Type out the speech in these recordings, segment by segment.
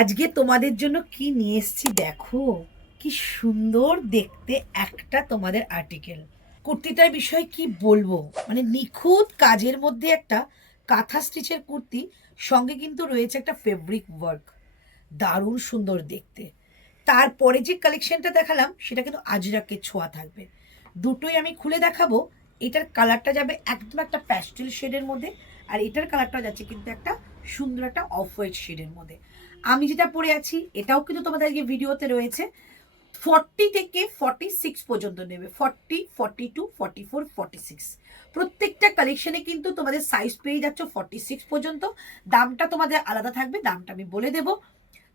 আজকে তোমাদের জন্য কি নিয়ে এসেছি দেখো। কি সুন্দর দেখতে একটা তোমাদের আর্টিকেল। কুর্তিটার বিষয়ে কি বলবো, মানে নিখুঁত কাজের মধ্যে একটা কাঁথা স্টিচের কুর্তি, সঙ্গে কিন্তু রয়েছে একটা ফেব্রিক ওয়ার্ক। দারুণ সুন্দর দেখতে। তারপরে যে কালেকশনটা দেখালাম সেটা কিন্তু আজরাকের ছোঁয়া থাকবে। দুটোই আমি খুলে দেখাবো। এটার কালারটা যাবে একদম একটা প্যাস্টেল শেডের মধ্যে, আর এটার কালারটা যাচ্ছে কিন্তু একটা সুন্দর একটা অফ হোয়াইট শেডের মধ্যে। আমি যেটা পরে আছি এটাও কিন্তু তোমাদের আজকে ভিডিওতে রয়েছে। 40 থেকে 46 পর্যন্ত নেবে, 40, 42, 44, 46 প্রত্যেকটা কালেকশনে কিন্তু তোমাদের সাইজ পেয়ে যাচ্ছ 46 পর্যন্ত। দামটা তোমাদের আলাদা থাকবে, দামটা আমি বলে দেবো।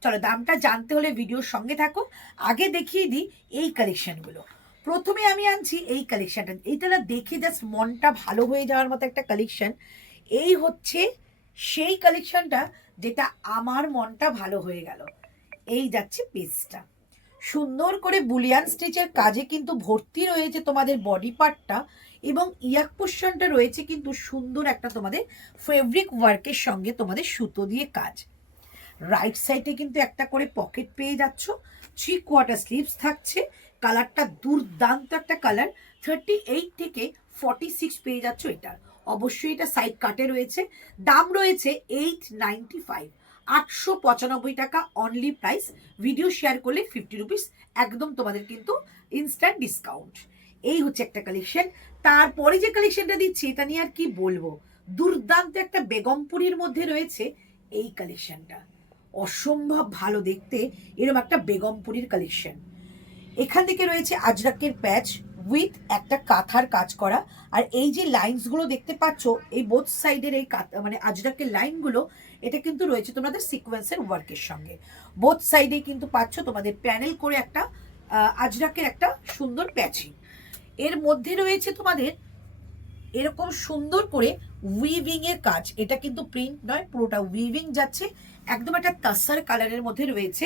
চলো দামটা জানতে হলে ভিডিওর সঙ্গে থাকো। আগে দেখিয়ে দিই এই কালেকশনগুলো। প্রথমে আমি আনছি এই কালেকশনটা, এইটা না দেখে জাস্ট মনটা ভালো হয়ে যাওয়ার মতো একটা কালেকশন। এই হচ্ছে সেই কালেকশনটা যেটা আমার মনটা ভালো হয়ে গেল। এই যাচ্ছে পিসটা, সুন্দর করে বুলিয়ান স্টিচের কাজে কিন্তু ভর্তি রয়েছে তোমাদের বডি পার্টটা, এবং ইয়াক পোর্শনটা রয়েছে কিন্তু সুন্দর একটা তোমাদের ফেব্রিক ওয়ার্কের সঙ্গে তোমাদের সুতো দিয়ে কাজ। রাইট সাইডে কিন্তু একটা করে পকেট পেয়ে যাচ্ছ, 3/4 স্লিভস থাকছে। কালারটা দুর্দান্ত একটা কালার। 38 থেকে 46 পেয়ে যাচ্ছ এটার। অবশ্যই এটা সাইড কাটে রয়েছে। দাম রয়েছে 895, 895 টাকা অনলি প্রাইস। ভিডিও শেয়ার করলে 50 রুপিস একদম তোমাদের কিন্তু ইনস্ট্যান্ট ডিসকাউন্ট। এই হচ্ছে একটা কালেকশন। তারপরে যে কালেকশনটা দিচ্ছি এটা নিয়ে আর কি বলবো, দুর্দান্ত একটা বেগমপুরীর মধ্যে রয়েছে এই কালেকশনটা। অসম্ভব ভালো দেখতে এরকম একটা বেগমপুরীর কালেকশন। এখান থেকে রয়েছে আজরাকের প্যাচ উইথ একটা কাঁথার কাজ করা। আর এই যে লাইনসগুলো দেখতে পাচ্ছ এই বোথ সাইডের এই মানে আজরাকের লাইনগুলো, এটা কিন্তু রয়েছে তোমাদের সিকোয়েন্সের ওয়ার্কের সঙ্গে। বোথ সাইডে কিন্তু পাচ্ছ তোমাদের প্যানেল করে একটা আজরাকের একটা সুন্দর প্যাচিং। এর মধ্যে রয়েছে তোমাদের এরকম সুন্দর করে উইভিং এর কাজ। এটা কিন্তু প্রিন্ট নয়, পুরোটা উইভিং যাচ্ছে। একদম একটা তাসার কালারের মধ্যে রয়েছে।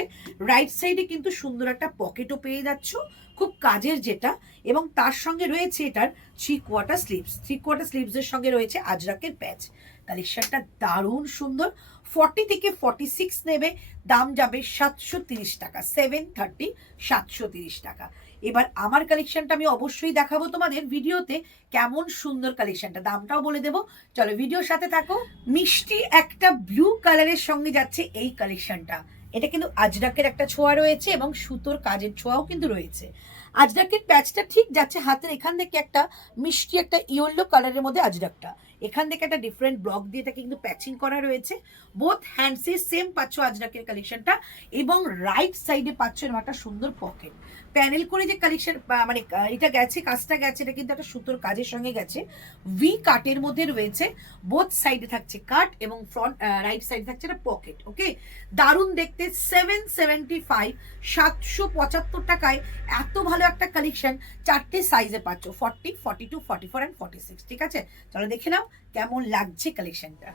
রাইট সাইডে কিন্তু সুন্দর একটা পকেটও পেয়ে যাচ্ছ, খুব কাজের যেটা। এবং তার সঙ্গে রয়েছে এটার 3/4 স্লিভস, 3/4 স্লিভস এর সঙ্গে রয়েছে আজরাকের প্যাচ। কালেকশনটা দারুণ সুন্দর। 40 থেকে 46 নেবে, দাম যাবে 730 টাকা, 730, 730 টাকা। এবার আমার কালেকশনটা আমি অবশ্যই দেখাবো তোমাদের ভিডিওতে, কেমন সুন্দর কালেকশনটা, দামটাও বলে দেবো। চলো ভিডিওর সাথে থাকো। মিষ্টি একটা ব্লু কালারের সঙ্গে যাচ্ছে এই কালেকশনটা। এটা কিন্তু আজরাকের একটা ছোঁয়া রয়েছে এবং সুতোর কাজের ছোঁয়াও কিন্তু রয়েছে। আজরাকের প্যাচটা ঠিক যাচ্ছে হাতের এখান থেকে একটা মিষ্টি একটা ইয়েলো কালারের মধ্যে আজরাকটা, এখান থেকে একটা ডিফারেন্ট ব্লক দিয়ে এটাকে কিন্তু প্যাচিং করা রয়েছে। বোথ হ্যান্ডসে সেম পাচ্ছ আজরাকের কালেকশনটা, এবং রাইট সাইডে পাচ্ছ এরকম একটা সুন্দর পকেট প্যানেল করে যে কালেকশন, মানে এটা গেছে কাজটা গেছে, এটা কিন্তু একটা সুতোর কাজের সঙ্গে গেছে। ভি কাটের মধ্যে রয়েছে, বোথ সাইডে থাকছে কাট এবং ফ্রন্ট রাইট সাইডে থাকছে একটা পকেট। ওকে, দারুণ দেখতে। 775, 775 টাকায় এত ভালো একটা কালেকশন। চারটে সাইজে পাচ্ছ, 40, 42, 44 অ্যান্ড 46। ঠিক আছে, চলো দেখে নাও কেমন লাগছে কালেকশনটা।